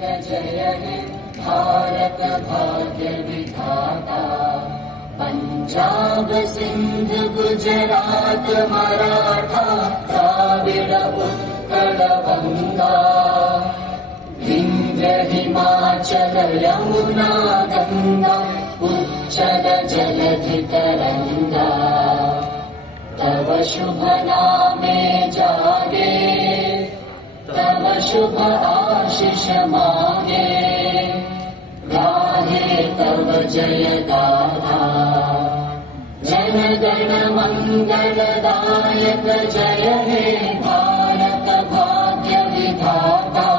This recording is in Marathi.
जय हे भारत भाग्य विधाता। पंजाब सिंध गुजरात मराठा द्राविड उत्कल गंगा। विंध्य हिमाचल यमुना गंगा उच्चल जलधि तरंगा। तव शुभ नामे जागे तव शुभ आशीष मागे। गाहे तव जय गाथा जन गण मंगलदायक। जय हे भारत भाग्य विधाता।